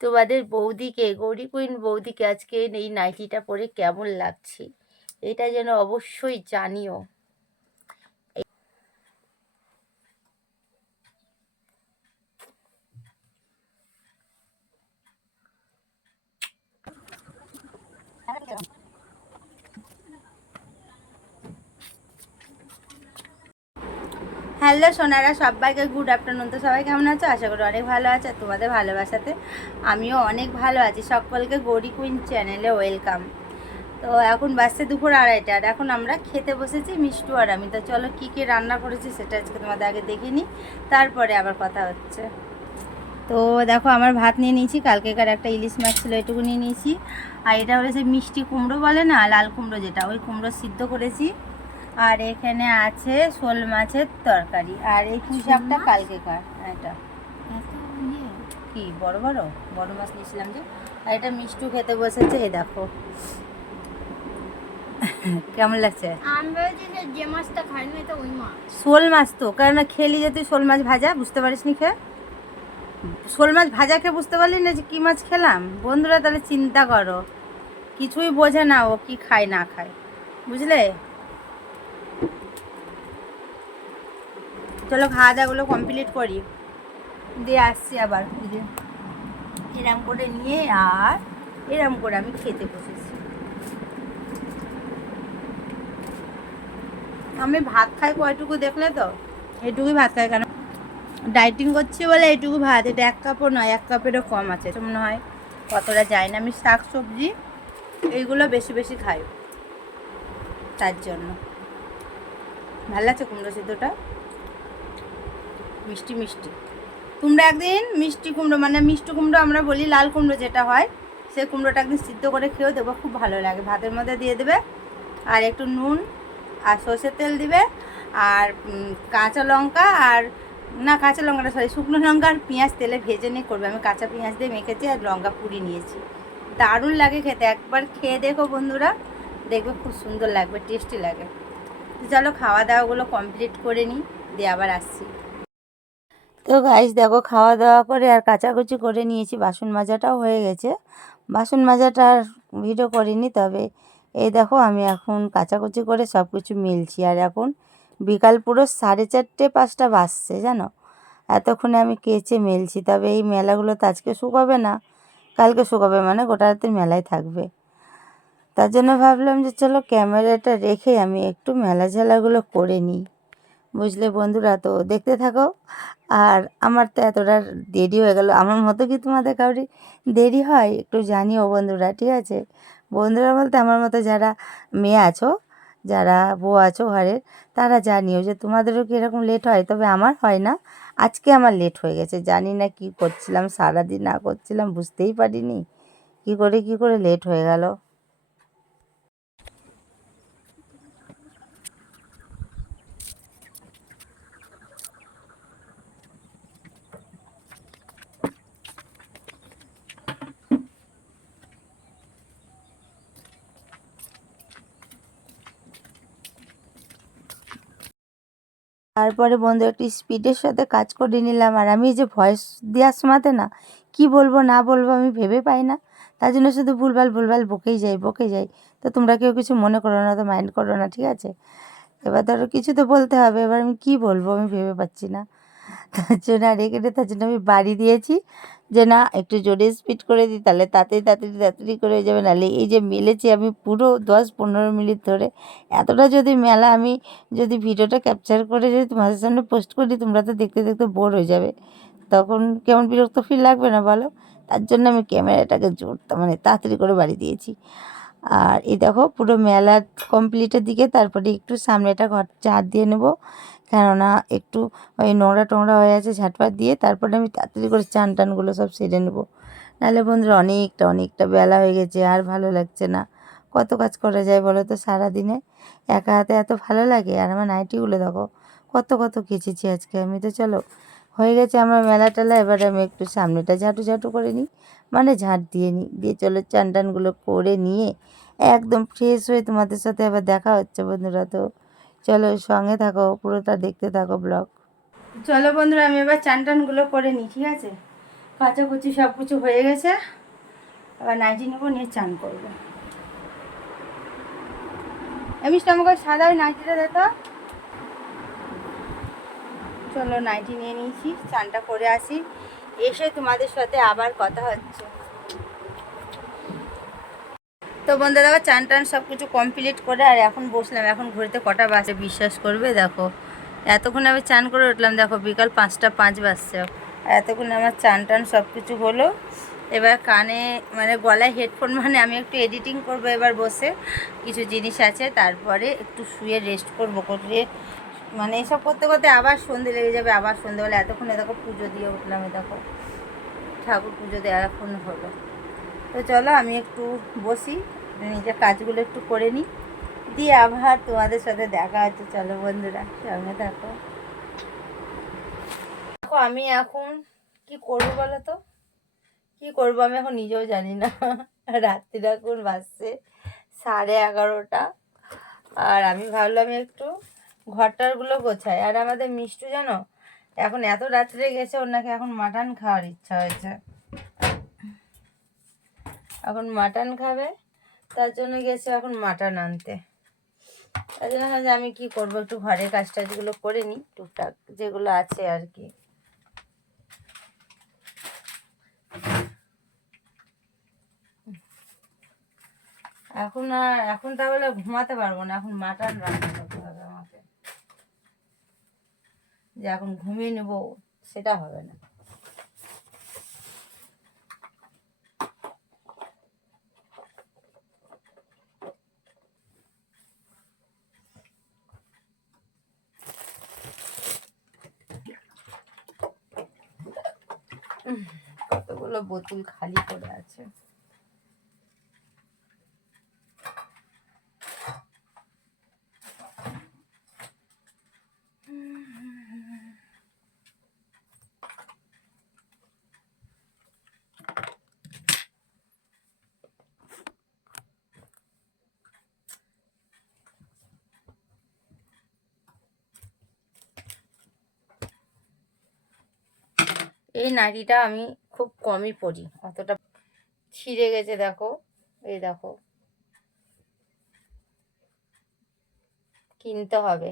তোমাদের বৌদিকে, গৌরী কুইন বৌদিকে আজকে এই নাইটিটা পরে কেমন লাগছে? এটা যেন অবশ্যই জানিও। হ্যালো সোনারা, সবাইকে গুড আফটারনুন তো সবাই কেমন আছো? আশা করি অনেক ভালো আছে, তোমাদের ভালোবাসাতে। আমিও অনেক ভালো আছি। সকলকে গৌরী কুইন চ্যানেলে ওয়েলকাম তো এখন বাসছে দুপুর আড়াইটা, আর এখন আমরা খেতে বসেছি মিষ্টু আর আমি। তো চলো কী কী রান্না করেছি সেটা আজকে তোমাদের আগে দেখে নিই, তারপরে আবার কথা হচ্ছে। তো দেখো, আমার ভাত নিয়ে নিয়েছি, কালকেকার একটা ইলিশ মাছ ছিল, এটুকু নিয়ে নিয়েছি। আর এটা হলো সেই মিষ্টি কুমড়ো বলে না, লাল কুমড়ো যেটা, ওই কুমড়ো সিদ্ধ করেছি। আর এখানে আছে শোল মাছের তরকারি। আর এই পুঁই শাকটা কালকেকার এটা। কি বড় বড়? বড় মাছ নিয়েছিলাম যে। আর এটা মিষ্টু খেতে বসেছে এই দেখো। কেমন লাগছে? যে যে মাছটা খাইনি এটা ওই মাছ। শোল মাছ তো কেননা খেলি যে তুই শোল মাছ ভাজা বুঝতে পারিস নি খেয়ে শোল মাছ ভাজা খেয়ে বুঝতে পারলি না যে কী মাছ খেলাম? বন্ধুরা তাহলে চিন্তা করো। কিছুই বোঝে না ও কি খায় না খায়। বুঝলে? চলো খাওয়া দাওয়াগুলো কমপ্লিট করি। দিয়ে আসছি আবার। যে এরম করে নিয়ে আর এরম করে আমি খেতে বসেছি। আমি ভাত খাই কয়টুকু দেখলে তো? এটুকুই ভাত খাই কেন ডাইটিং করছি বলে এইটুকু ভাত। এটা এক কাপও নয়, এক কাপেরও কম আছে। মনে হয় কতটা যায় না। আমি শাক সবজি এইগুলো বেশি বেশি খাই। তার জন্য। ভালো লাগছে কুমড়ো সিদ্ধটা? মিষ্টি মিষ্টি। তোমরা একদিন মিষ্টি কুমড়ো মানে মিষ্টি কুমড়ো আমরা বলি লাল কুমড়ো যেটা হয়, সে কুমড়োটা একদিন সিদ্ধ করে খেয়েও দেবো, খুব ভালো লাগে। ভাতের মধ্যে দিয়ে দেবে, আর একটু নুন আর সর্ষের তেল দিবে, আর কাঁচা লঙ্কা আর, না, কাঁচা লঙ্কাটা সরি শুকনো লঙ্কা আর পেঁয়াজ তেলে ভেজে নিয়ে করবে। আমি কাঁচা পেঁয়াজ দিয়ে মেখেছি আর লঙ্কা পুড়ি নিয়েছি। দারুণ লাগে খেতে, একবার খেয়ে দেখো বন্ধুরা। দেখবে খুব সুন্দর লাগবে টেস্টি লাগে। চলো খাওয়া দাওয়াগুলো কমপ্লিট করে নিই, দিয়ে আবার আসছি। তো গাইস দেখো খাওয়া দাওয়া করে আর কাচাকুচি করে নিয়েছি, বাসন মাজাটাও হয়ে গেছে। বাসন মাজাটা আর ভিডিও করিনি, তবে এই দেখো আমি এখন কাচাকুচি করে সব কিছু মিলছি। আর এখন বিকাল পুরো সাড়ে চারটে, পাঁচটা বাজছে, জানো? এতক্ষণে আমি কেচে মেলছি, তবে এই মেলাগুলো তো আজকে শুকাবে না, কালকে শুকাবে মানে গোটা রাতে মেলায় থাকবে। তার জন্য ভাবলাম যে চলো ক্যামেরাটা রেখে আমি একটু মেলা ঝেলাগুলো করে নিই। বুঝলে বন্ধুরা, তো দেখতে থাকো। আর আমার তো এতটা দেরি হয়ে গেল। আমার মতো কি তোমাদের কাউরি দেরি হয়? একটু জানিও বন্ধুরা, ঠিক আছে? বন্ধুরা বলতে আমার মতো যারা মেয়ে আছো, যারা বউ আছো ঘরের, তারা জানিও যে তোমাদেরও কি এরকম লেট হয়? তবে আমার হয় না। আজকে আমার লেট হয়ে গেছে। জানি না কি করছিলাম, সারাদিন না করছিলাম, বুঝতেই পারিনি। কি করে কি করে লেট হয়ে গেল? তারপরে বন্ধু একটু স্পিডের সাথে কাজ করে নিলাম। আর আমি যে ভয়েস দেওয়ার সময়তে না, কি বলব না বলব আমি ভেবে পাই না। তার জন্য শুধু ভুলভাল ভুলভাল বকেই যাই বকে যাই। তো তোমরা কেউ কিছু মনে করো না, তো মাইন্ড করো না, ঠিক আছে? এবার ধরো কিছু তো বলতে হবে, এবার আমি কি বলব আমি ভেবে পাচ্ছি না। তার জন্য আর এখানে তার জন্য আমি বাড়ি দিয়েছি যে না, একটু জোরে স্পিড করে দিই, তাহলে তাড়াতাড়ি তাড়াতাড়ি তাড়াতাড়ি করে যাবে। নাহলে এই যে মেলেছি আমি পুরো দশ পনেরো মিনিট ধরে। এতটা যদি মেলা আমি যদি ভিডিওটা ক্যাপচার করে যদি তোমাদের সামনে পোস্ট করি, তোমরা তো দেখতে দেখতে বোর হয়ে যাবে। তখন কেমন বিরক্ত ফিল লাগবে না বলো? তার জন্য আমি ক্যামেরাটাকে জোর মানে তাড়াতাড়ি করে বাড়ি দিয়েছি। আর এই দেখো, পুরো মেলা কমপ্লিটের দিকে, তারপরে একটু সামনেটা ঘর, চার দিয়ে নেব। কেননা একটু ওই নোংরা টোংরা হয়ে আছে, ঝাঁটপাট দিয়ে তারপরে আমি তাড়াতাড়ি করে চান টানগুলো সব সেরে নেব। নাহলে বন্ধুরা অনেকটা অনেকটা বেলা হয়ে গেছে, আর ভালো লাগছে না। কত কাজ করা যায় বলো তো সারাদিনে? একা হাতে এত ভালো লাগে? আর আমার নাইটিগুলো দেখো, কত কত কেচেছি আজকে আমি তো, চলো। হয়ে গেছে আমার মেলা টেলা এবার আমি একটু সামনেটা ঝাঁটু ঝাঁটু করে নিই মানে ঝাঁট দিয়ে নিই। দিয়ে চলো চান টানগুলো করে নিয়ে একদম ফ্রেশ হয়ে তোমাদের সাথে আবার দেখা হচ্ছে বন্ধুরা তো। চলো সঙ্গে থাকো, পুরোটা দেখতে থাকো ব্লগ। চলো বন্ধুরা, আমি এবার চান টানগুলো করে নিই, ঠিক আছে? কাচাকুচি সব কিছু হয়ে গেছে। এবার নাইটি নেব, নিয়ে চান করব। এমনিটা আমাকে সাদা ওই নাইটিটা দিত চলো নাইটি নিয়ে নিয়েছি, চানটা করে আসি। এসে তোমাদের সাথে আবার কথা হচ্ছে। তো বন্ধু দেখো চান টান সব কিছু কমপ্লিট করে আর এখন বসলাম। এখন ঘুরতে কটা বাজে বিশ্বাস করবে? দেখো, এতক্ষণ আমি চান করে উঠলাম। দেখো, বিকাল পাঁচটা পাঁচ বাজছে। আর এতক্ষণ আমার চান টান সব কিছু হলো। এবার কানে মানে গলায় হেডফোন মানে আমি একটু এডিটিং করব এবার বসে। কিছু জিনিস আছে, তারপরে একটু শুয়ে রেস্ট করব। করে মানে এসব করতে করতে আবার সন্ধে লেগে যাবে, আবার সন্ধেবেলা। এতক্ষণে দেখো, পুজো দিয়ে উঠলাম দেখো। ঠাকুর পুজো দেওয়া এখন হলো। তো চলো, আমি একটু বসি। নিজের কাজগুলো একটু করে নিই। দিয়ে আবার তোমাদের সাথে দেখা হচ্ছে। চলো বন্ধুরা, সঙ্গে থাকো। দেখো, আমি এখন কি করব বলো তো? কি করব আমি এখন নিজেও জানি না। রাত্রি এখন বাজছে সাড়ে এগারোটা। আর আমি ভাবলাম একটু ঘরটারগুলো গোছাই। আর আমাদের মিষ্টু জানো, এখন এত রাত্রে গেছে, ওর নাকি এখন মাটন খাওয়ার ইচ্ছা হয়েছে। এখন মাটন খাবে তার জন্য গেছে এখন মাটন আনতে। তার জন্য আমি কি করব, একটু ঘরের কাজ টাজগুলো করে নিই, টুকটাক যেগুলো আছে আর কি। এখন আর, এখন তাহলে ঘুমাতে পারব না, এখন মাটন রান্না করতে হবে আমাকে। যে এখন ঘুমিয়ে নেব, সেটা হবে না। কতগুলো বোতল খালি করে আছে? এই নাড়িটা আমি খুব কমই পরি, অতটা ছিঁড়ে গেছে দেখো, এই দেখো। কিনতে হবে।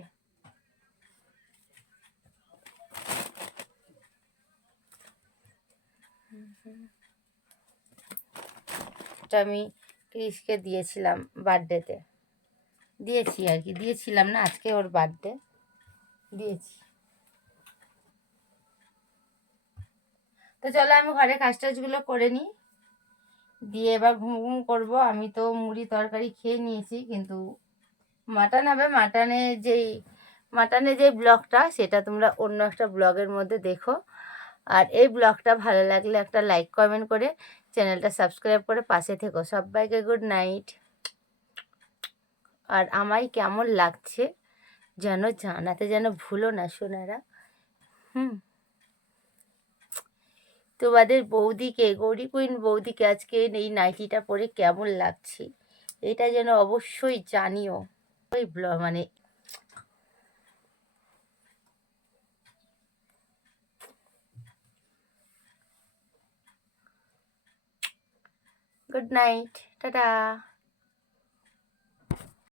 এটা আমি ক্রিসকে দিয়েছিলাম বার্থডেতে। দিয়েছি আর কি, দিয়েছিলাম না, আজকে ওর বার্থডে। দিয়েছি। তো চলো আমি ঘরে কাজ টাজগুলো করে নিই। দিয়ে এবার ঘুম ঘুম করব। আমি তো মুড়ি তরকারি খেয়ে নিয়েছি, কিন্তু মাটন হবে। মাটনের যেই মাটনের যে ব্লগটা, সেটা তোমরা অন্য একটা ব্লগের মধ্যে দেখো। আর এই ব্লগটা ভালো লাগলে একটা লাইক, কমেন্ট করে চ্যানেলটা সাবস্ক্রাইব করে পাশে থেকো। সবাইকে গুড নাইট। আর আমায় কেমন লাগছে, যেন জানাতে যেন ভুলো না, সোনারা। হুম। তোমাদের বৌদিকে, গৌরী কুইন বৌদিকে আজকে এই নাইটিটা পরে কেমন লাগছে? এটা যেন অবশ্যই জানিও। ওই মানে গুড নাইট টাটা